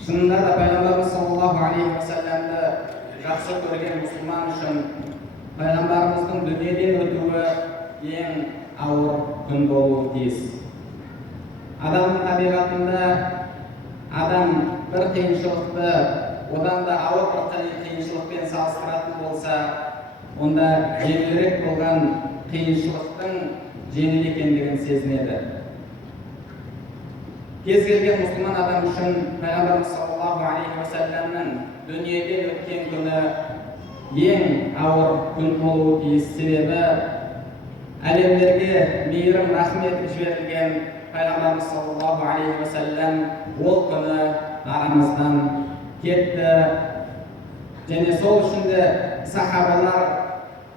Шынында да пайғамбарымыз саллаллаху алейхи уассаламды жақсы көрген мұсылман үшін пайғамбарымыздың дүниеден өтуі ең ауыр күн болуы тиіс. Адамның табиғатында адам бір қиыншылықты одан да ауыр бір қиыншылықпен салыстыратын болса, онда жеңілірек болған қиыншылықтың жеңіл екендігін сезінеді. Кез келген мұсылман адам үшін пайғамбарымыз саллаллаху алейхи уассаламның дүниеден өткен күні ең ауыр күн болуы тиіс. Себебі әлемдерге мейірім рахым етіп жіберілген пайғамбарымыз саллаллаху алейхи уассалам ол күні арамыздан кетті. Және сол үшін де сахабалар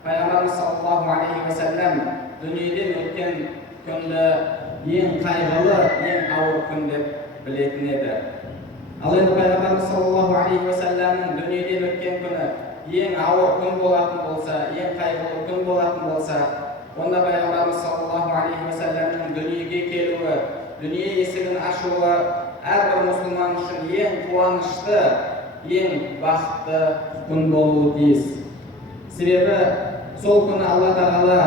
пайғамбарымыз саллаллаху алейхи уассалам дүниеден өткен күнді ең қайғылы, ең ауыр күн деп білетін еді. Ал енді пайғамбарымыз саллаллаху алейхи уассаламның дүниеден өткен күні ең ауыр күн болатын болса, ең қайғылы күн болатын болса, онда пайғамбарымыз саллаллаху алейхи уассаламның дүниеге келуі, дүние есігін ашуы әрбір мұсылман үшін ең қуанышты, ең бақытты күн болуы тиіс. Себебі сол күні Алла Тағала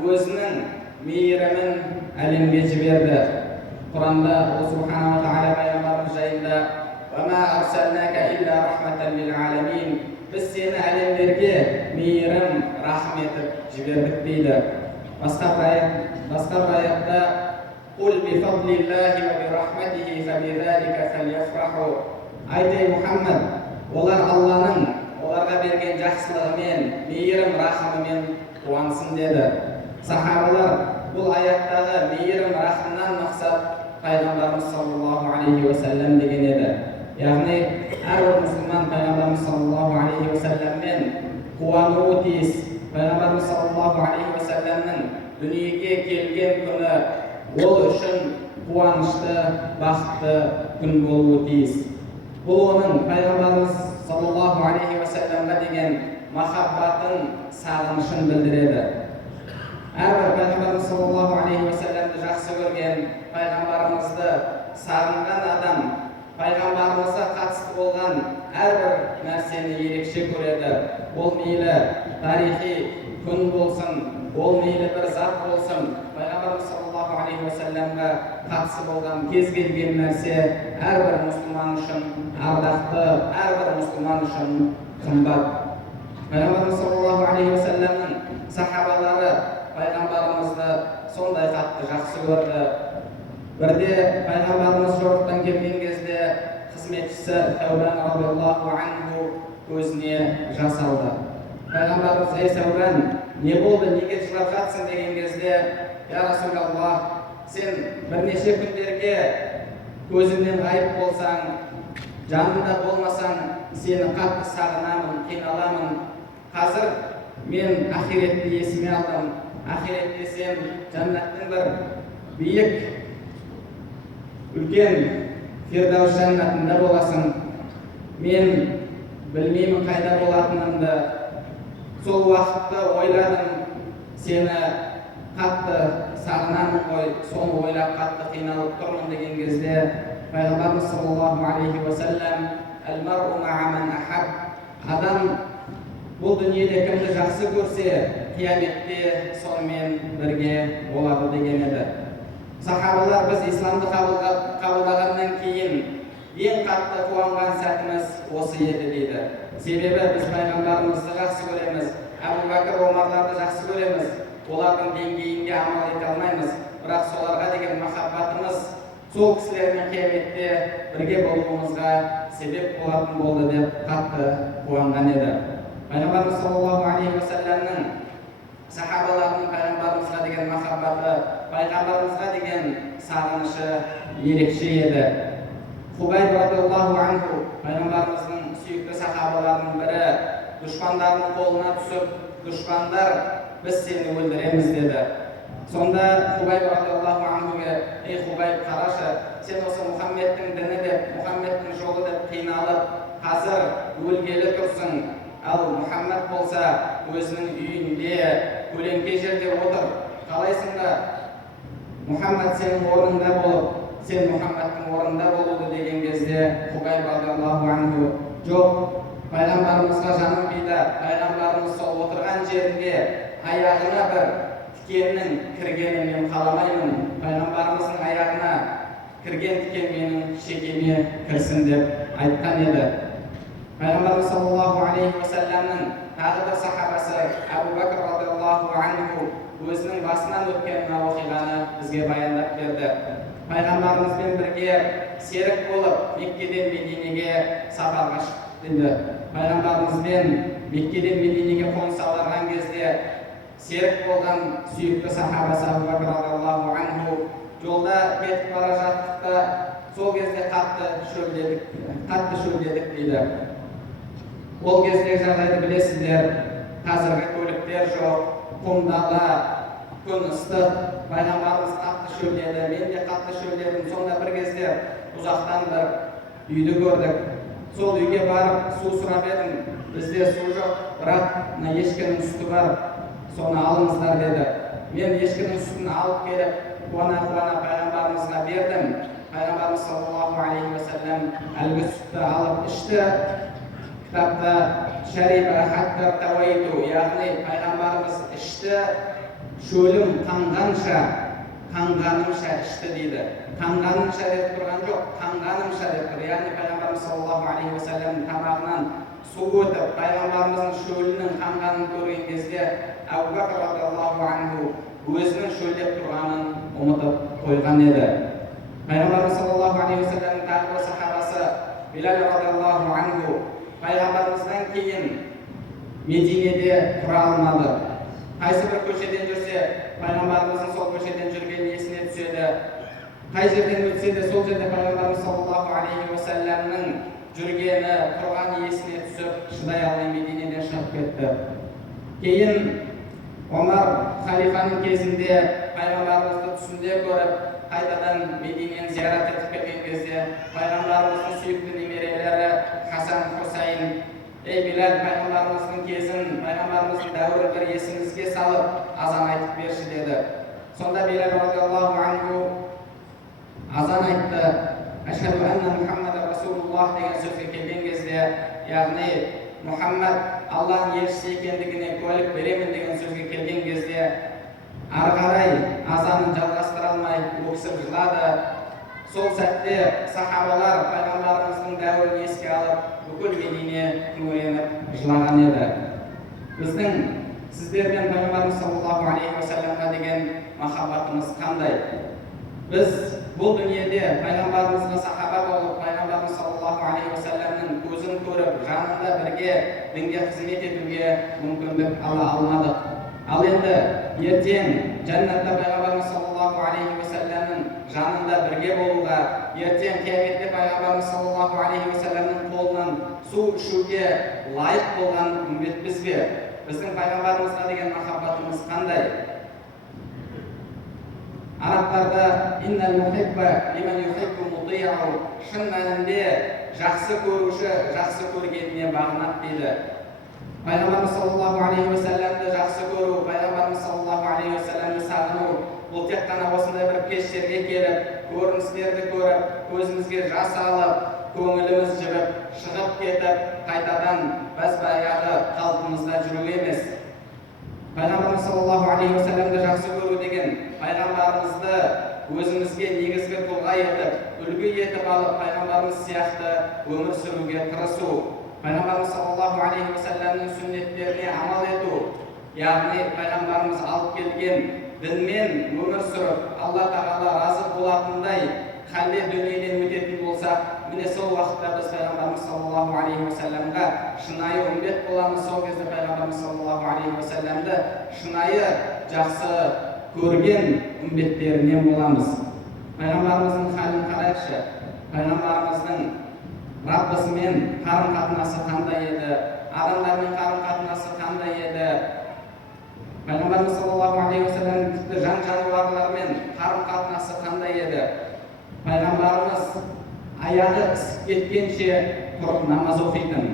өзінің мейірімін әлемге жіберді. Құранда Алла Субханаһу ва Тағала пайғамбарымыз жайында «Ва ма арсалнака илля рахматан лил алямин» біз сені әлемдерге мейірім, рахым етіп жібердік дейді. Басқа бір аятта «Құл бифадлиллахи ва бирахматихи фабизалика фальяфраху» Айт Мұхаммад, олар Алланың оларға берген жақсылығымен, мейірім, рахымымен қуансын деді. Сахабалар бұл аяттағы мейірім, рахымнан мақсат пайғамбарымыз саллаллаху алейхи уассалам деген еді. Яғни әрбір мұсылман пайғамбарымыз саллаллаху алейхи уассаламмен қуануы тиіс. Пайғамбарымыз саллаллаху алейхи уассаламның дүниеге келген күні ол үшін қуанышты, бақытты күн болуы тиіс. Бұл оның пайғамбарымыз саллаллаху алейхи уассаламға деген махаббатын, сағынышын білдіреді. Әрбір пайғамбарымыз саллаллаху алейхи уассаламды жақсы көрген, пайғамбарымызды сағынған адам пайғамбарымызға қатысты болған әрбір нәрсені ерекше көреді. Ол мейлі тарихи күн болсын, ол мейлі бір зат болсын, пайғамбарымыз саллаллаху алейхи уассаламға қатысы болған кез келген нәрсе әрбір мұсылман үшін ардақты, әрбір мұсылман үшін қымбат. Пайғамбарымыз саллаллаху алейхи уассаламның сахабалары пайғамбарымызды сондай қатты жақсы көрді. Бірде пайғамбарымыз жорықтан келген кезде қызметшісі Сәубан радиаллаху анху көзіне жас алды. Пайғамбарымыз: «Ей Сәубан, не болды, неге жылап жатсың?» деген кезде: «Я Расулаллах, сен бірнеше күндерге көзімнен ғайып болсаң, жанымда болмасаң, сені қатты сағынамын, қиналамын. Қазір мен ахиретті есіме алдым. Ахиретте сен жәннаттың бір биік, үлкен Фирдаус жәннатында боласың. Мен білмеймін қайда болатынымды. Сол уақытта ойладым, сені қатты сағынамын ғой, соны ойлап қатты қиналып тұрмын» деген кезде пайғамбарымыз саллаллаху алейхи уассалам: «Әл-мар'у ма'a ман ахаб» адам бұл дүниеде кімді жақсы көрсе, қияметте сонымен бірге болады деген еді. Сахабалар біз исламды қабылдағаннан кейін ең қатты қуанған сәтіміз осы еді дейді. Себебі біз пайғамбарымызды жақсы көреміз, Әбу Бәкір, Омарларды жақсы көреміз. Олардың деңгейінде амал ете алмаймыз, бірақ соларға деген махаббатымыз сол кісілермен қияметте бірге болуымызға себеп болатын болды деп қатты қуанған еді. Пайғамбарымыз саллаллаху алейхи уассаламның сахабаларының пайғамбарымызға деген махаббаты, пайғамбарымызға деген сағынышы ерекше еді. Хубайб радиаллаху анху пайғамбарымыздың сүйікті сахабаларының бірі дұшпандардың қолына түсіп: «Дұшпандар, біз сені өлтіреміз» деді. Сонда Хубайб радиаллаху анхуге: «Ей Хубайб, қарашы, сен осы Мұхаммедтің діні деп, Мұхаммедтің жолы деп қиналып, қазір өлгелі тұрсың. Ал Мұхаммед болса өзінің үйінде, көлеңке жерде отыр. Қалайсың да Мұхаммед сенің орнында болып sen Muhammad'ın orunda boludu degen кезде Хуbayб радиаллаху анху жоқ, пайғамбарымызға жаным пида, пайғамбарымыз сол отырған жерінде аяғына бір тікеннің кіргенін мен қаламаймын, пайғамбарымыздың аяғына кірген тікен менің шекеме кірсін деп айтқан еді. Пайғамбарымыз саллаллаху алейхи уассаламның тағы бір сахабасы Абу Бәкір радиаллаху анху өзінің басынан өткен оқиғаны бізге баяндап берді. Пайғамбарымызбен бірге серік болып Меккеден Мединеге сапарға шықты. Пайғамбарымызбен Меккеден Мединеге қоныс аударған кезде серік болған сүйікті сахабасы Абу Бәкір радиаллаху анху жолда кетіп бара жаттық та сол кезде қатты шөлдедік дейді. Ол кездегі жағдайды білесіздер, қазіргі көліктер жоқ, құм дала, күн ыстық, пайғамбарымыз қатты шөлдеді, мен де қатты шөлдедім. Сонда бір кезде ұзақтан бір үйді көрдік. Сол үйге барып су сұрап едім, бізде су жоқ, бірақ ешкінің сүті бар, соны алыңыздар деді. Мен ешкінің сүтін алып келіп, қуана-қуана пайғамбарымызға бердім. Пайғамбарымыз саллаллаху алейхи уассалам әлгі сүтті алып ішті. Кітапта шариба хатта тавайту, яғни пайғамбарымыз ішті, шөлім қанғанымша ішті дейді. Қанғанымша деп тұрған жоқ, қанғанымша деп тұр. Яғни пайғамбарымыз саллаллаху алейхи уассалам тамағынан су өтіп, пайғамбарымыздың шөлінің қанғанын көрген кезде Абу Бәкір радиаллаху анху өзінің шөлдеп тұрғанын ұмытып қойған еді. Пайғамбарымыз саллаллаху алейхи уассаламның тағы бір сахабасы Билал радиаллаху анху пайғамбарымыздан кейін Мединеде тұра алмады. Қайсы бір көшеден жүрсе, пайғамбарымыздың сол көшеден жүргені есіне түседі. Қай жерден өтсе де сол жерде пайғамбарымыз саллаллаху алейхи уассаламның жүргені, тұрғаны есіне түсіп, шыдай алмай Мединеден шығып кетті. Кейін Омар халифаның кезінде пайғамбарымызды түсінде көріп, қайтадан Мединені зиярат етіп келген кезде пайғамбарымыздың сүйікті немерелері Хасан, Хусайн, ей Билал, пайғамбарымыздың кезін, пайғамбарымыздың дәуірін бір есіңізге салып, азан айтып берші деді. Сонда Билал радиаллаху анху азан айтты. Ашхаду анна Мухаммад Расулуллах деген сөзге келген кезде, яғни Мұхаммад Аллахның елшісі екендігіне куәлік беремін деген сөзге келген кезде, ары қарай азанын жалғастыра алмай өксіп жылады. Сол сәтте сахабалар пайғамбарымыздың дәуірін еске алып, бүкіл Медине күңіреніп жылаған еді. Біздің сіздермен пайғамбарымыз саллаллаху алейхи уассаламға деген махаббатымыз қандай? Біз бұл дүниеде пайғамбарымызға сахаба болып, пайғамбарымыз саллаллаху алейхи уассаламның көзін көріп, жанында бірге дінге қызмет етуге мүмкіндік ала алмадық. Ал енді ертең жәннатта пайғамбарымыз саллаллаху алейхи уассаламның жанында бірге болуға, ертең қияметте пайғамбарымыз саллаллаху алейхи уассаламның қолынан су ішуге лайық болған үмбетпіз бе? Біздің пайғамбарымызға деген махаббатымыз қандай? Арабтарда иннал мухибба лиман юхиббу мути'у, шын мәнінде жақсы көруші жақсы көргеніне бағынады дейді. Пайғамбарымыз саллаллаху алейхи уассаламды жақсы көру, пайғамбарымыз саллаллаху алейхи уассаламды сағыну, бұл тек қана осындай бір кештерге келіп, көріністерді көріп, көзімізге жас алып, көңіліміз жібіп, шығып кетіп, қайтадан басбаяғы қалпымызда жүру емес. Пайғамбарымыз саллаллаху алейхи уассаламды жақсы көру деген пайғамбарымызды өзімізге негізгі тұлға етіп, үлгі етіп алып, пайғамбарымыз сияқты өмір сүруге тырысу. Пайғамбарымыз саллаллаху алейхи уассаламның сүннеттеріне амал ету, яғни пайғамбарымыз алып келген дінмен өмір сүріп, Алла тағала разы болатындай халде дүниеден өтетін болсақ, міне сол уақытта біз пайғамбарымыз саллаллаху алейхи уассаламға шынайы үмбет боламыз. Сол кезде пайғамбарымыз саллаллаху алейхи уассаламды шынайы жақсы көрген үмбеттерінен боламыз. Пайғамбарымыздың халін қарайықшы. Пайғамбарымыздың Раббысымен қарым-қатынасы қандай еді? Адамдармен қарым-қатынасы қандай еді? Пайғамбарымыз саллаллаху алейхи уассалам тіпті жан-жануарлармен қарым-қатынасы қандай еді? Пайғамбарымыз аяғы ісіп кеткенше тұрып намаз оқитын.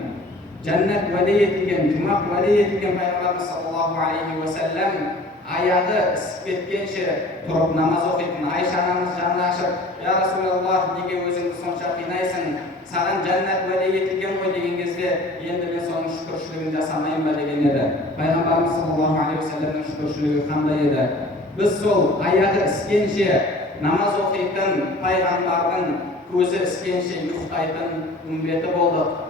Жәннат уәде етілген, жұмақ уәде етілген пайғамбарымыз саллаллаху алейхи уассалам аяғы ісіп кеткенше тұрып намаз оқитын. Айша анамыз жанын ашып, я Расулаллах, неге өзіңді сонша қинайсың? Саған жәннат уәде етілген ғой деген кезде, енді мен соның шүкіршілігін жасамайын ба деген еді. Пайғамбарымыз саллаллаху алейхи уассаламның шүкіршілігі қандай еді? Біз сол аяғы іскенше намаз оқитын пайғамбардың көзі іскенше ұйықтайтын үмбеті болдық.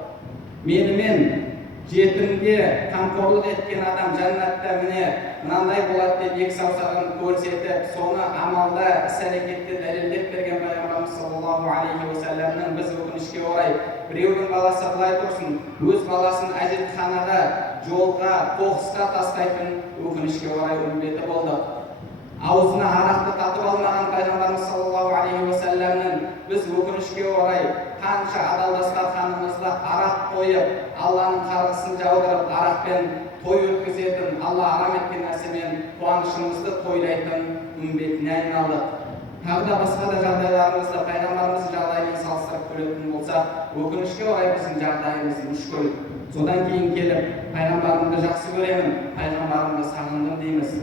Менімен жетімге қамқорлық еткен адам жәннатта міне мынандай болады деп екі саусағын көрсетіп, соны амалда, іс-әрекетте дәлелдеп берген пайғамбарымыз саллаллаху алейхи уассаламның біз өкінішке орай біреудің баласы былай тұрсын, өз баласын әжетханаға, жолға, қоқысқа тастайтын өкінішке орай үмбеті болдық. Аузына арақты татып алмаған пайғамбарымыз саллаллаху алейхи уассаламның біз өкінішке орай қанша адалдастар ханымызды арақ қойып, Алланың қарғысын жаудырып, арақпен той өткізетін, Алла арам еткен нәрсемен қуанышымызды тойлайтын үмбетіне айналдық. Тағы да басқа да жағдайларымызды пайғамбарымыздың жағдайымен салыстырып көретін болсақ, өкінішке орай біздің жағдайымыз мүшкіл. Содан кейін келіп, пайғамбарымды жақсы көремін, пайғамбарымды сағындым дейміз.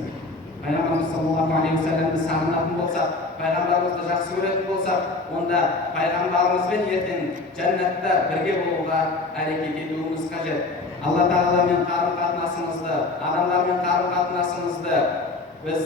Пайғамбарымыз саллаллаху алейхи уассаламды сағынатын болсақ, пайғамбарымызды жақсы көретін болсақ, онда пайғамбарымызбен ертең жәннатта бірге болуға әрекет етуіміз қажет. Алла тағаламен қарым-қатынасымызды, адамдармен қарым-қатынасымызды біз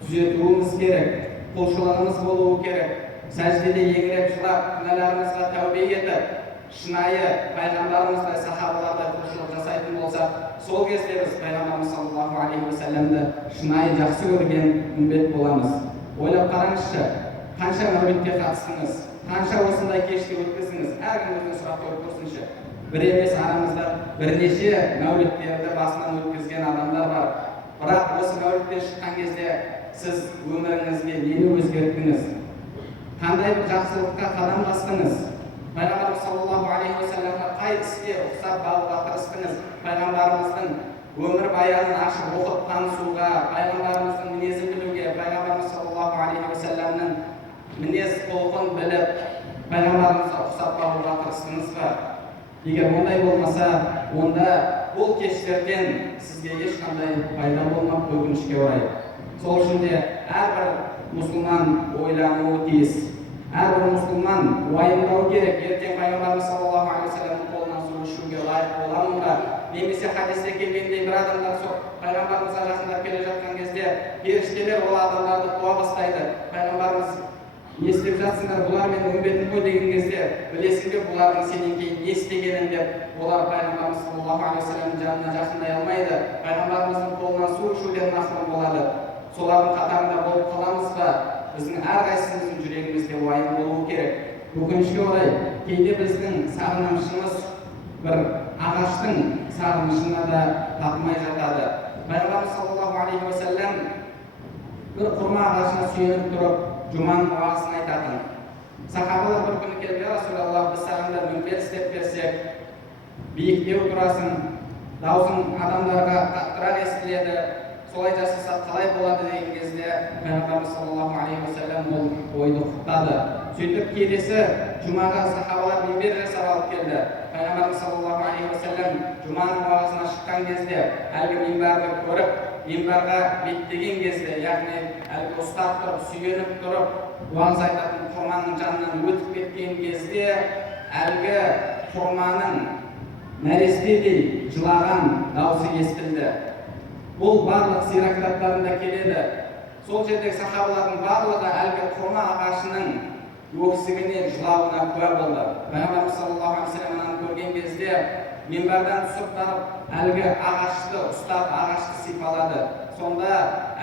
түзетуіміз керек, құлшылығымыз болуы керек. Сәждеде еңіреп жылап, күнәларымызға тәубе етіп, шынайы пайғамбарымыздай, сахабалардай құлшылық жасайтын болсақ, сол кезде біз пайғамбарымыз саллаллаху алейхи уассаламды шынайы жақсы көрген үмбет боламыз. Ойлап қараңызшы, қанша мәулітке қатыстыңыз, қанша осындай кеште өткіздіңіз, әркім өзіне сұрақ қойып көрсінші. Бір емес, арамызда бірнеше мәуліттерді басынан өткізген адамдар бар. Бірақ осы мәуліттен шыққан кезде сіз өміріңізге нені өзгерттіңіз? Қандай бір жақсылыққа қадам бастыңыз? Пайғамбарымыз саллаллаху алейхи уассаламға қай іске ұқсап бағуға тырыстыңыз? Пайғамбарымыздың өмір баянын ашып оқып танысуға, пайғамбарымыздың мінезін білуге, пайғамбарымыз саллаллаху алейхи уассаламның мінез құлқын біліп, пайғамбарымызға ұқсап бағуға тырыстыңыз ба? Егер ондай болмаса, онда бұл кештерден сізге ешқандай пайда болмақ, өкінішке орай. Сол үшін де әрбір мұсылман ойлануы тиіс. Әрбір мұсылман уайымдау керек. Ертең пайғамбарымыз саллаллаху алейхи уассаламның қолынан су ішуге лайық боламын ба? Немесе хадисте келгендей бір адамдар сол пайғамбарымызға жақындап келе жатқан кезде періштелер ол адамдарды қуа бастайды. Пайғамбарымыз не істеп жатсыңдар, бұлар менің үмбетім ғой деген кезде, білесің бе бұлардың сенен кейін не істегенін деп, олар пайғамбарымыз саллаллаху алейхи уассаламның жанына жақындай алмайды. Пайғамбарымыздың қолынан су ішуден махрұм болады. Солардың қатарында болып қаламыз ба? Біздің әрқайсымыздың жүрегімізде уайым болуы керек. Өкінішке орай, кейде біздің сағынышымыз бір ағаштың сағынышына да татымай жатады. Пайғамбарымыз саллаллаху алейхи уассалам бір құрма ағашына сүйеніп тұрып, жұманың уағызын айтатын. Сахабалар бір күні келіп, я Расулаллах, біз саған да мінбер істеп берсек, биіктеу тұрасың, даусың адамдарға қаттырақ естіледі, солай жасасақ қалай болады деген кезде пайғамбарымыз саллаллаху алейхи уассалам ол ойды құптады. Сөйтіп келесі жұмаға сахабалар мінбер жасап алып келді. Пайғамбарымыз саллаллаху алейхи уассалам жұманың уағызына шыққан кезде әлгі минбарды көріп, минбарға беттеген кезде, яғни әлгі ұстап тұрып, сүйеніп тұрып, уағыз айтатын құрманың жанынан өтіп кеткен кезде әлгі құрманың нәрестедей жылаған даусы естілді. Бұл барлық сира кітаптарында келеді. Сол жердегі сахабалардың барлығы әлгі құрма ағашының өксігіне, жылауына куә болды. Пайғамбарымыз саллаллаху алейхи уассалам көрген кезде минбардан түсіп барып, әлгі ағашты ұстап, ағашты сипалады. Сонда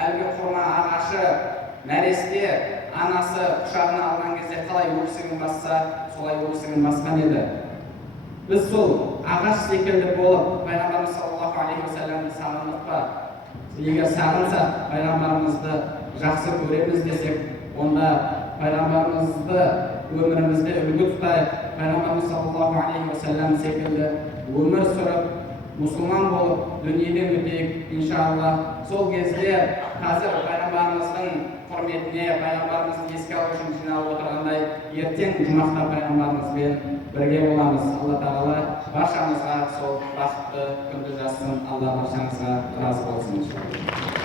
әлгі құрма ағашы нәресте анасы құшағына алған кезде қалай өксігін басса, солай өксігін басқан еді. Біз сол ағаш секілді болып, пайғамбарымыз саллаллаху алейхи уассаламды сағындық па? Егер сағынсақ, пайғамбарымызды жақсы көреміз десек, онда пайғамбарымызды өмірімізде үлгі тұтайық. Пайғамбарымыз саллаллаху алейхи уассалам секілді өмір сүріп, мұсылман болып дүниеден өтейік, иншалла. Сол кезде қазір пайғамбарымыздың құрметіне, пайғамбарымызды еске алу үшін жиналып отырғандай, ертең жұмақта пайғамбарымызбен бірге боламыз. Алла тағала баршамызға сол бақытты күнді жазсын. Алла баршамызға разы болсын.